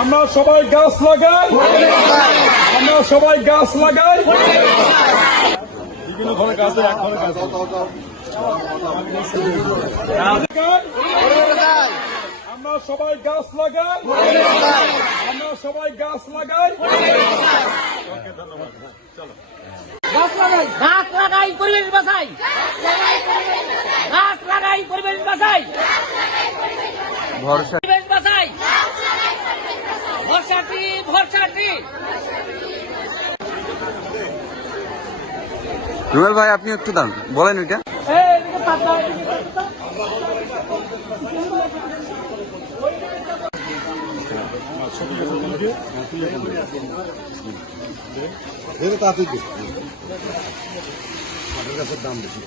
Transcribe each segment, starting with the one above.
আমরা সবাই গাছ লাগাই, আমরা সবাই গাছ লাগাই। বিভিন্ন ধরনের গাছ, এক ধরনের গাছ আমরা সবাই গাছ লাগাই, আমরা সবাই গাছ লাগাই। ওকে, ধন্যবাদ। চলো, গাছ লাগাই, গাছ লাগাই, পরিবেশ বাঁচাই, গাছ লাগাই, পরিবেশ বাঁচাই, ভরসা পরিবেশ বাঁচাই, ভরসাটি ভরসাটি। রুবেল ভাই, আপনি একটু দাঁড়ান, বলেন ওইটা। দাম বেশি।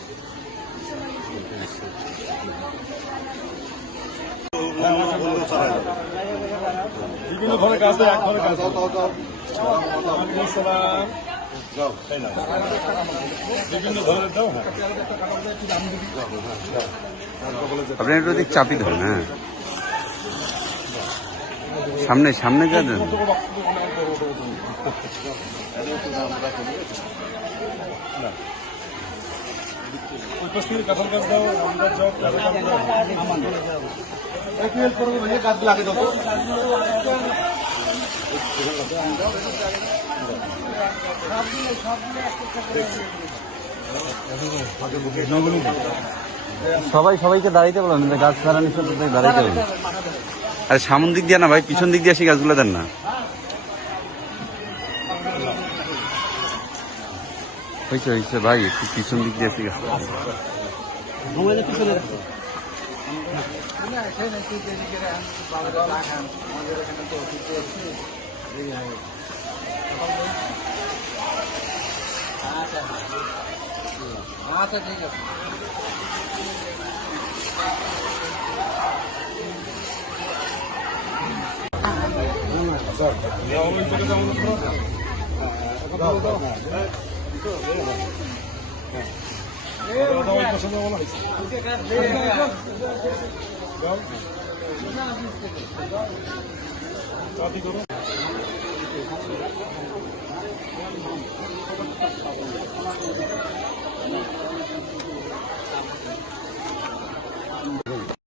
বিভিন্ন ধরনের গাছ, এক ধরনের গাছ। বিভিন্ন ধরনের দাও। আপনি একটু ওদিক চাপি ধরেন। হ্যাঁ, সামনে সামনে যা দেন। কাঁঠাল গাছ দাও, আমরা যাও, গাছ লাগে দাও। সবাই সবাইকে দাঁড়াইতে বলেন, গাছ দাঁড়ানোর সাথে দাঁড়াইতে বলেন। আরে সামন দিক দিয়ে না ভাই, পিছন দিক দিয়ে এসে গাছগুলো দেন না। হয়েছে হয়েছে ভাই, একটু পিছন দিক দিয়ে এসে গাছ আচ্ছা, ঠিক আছে।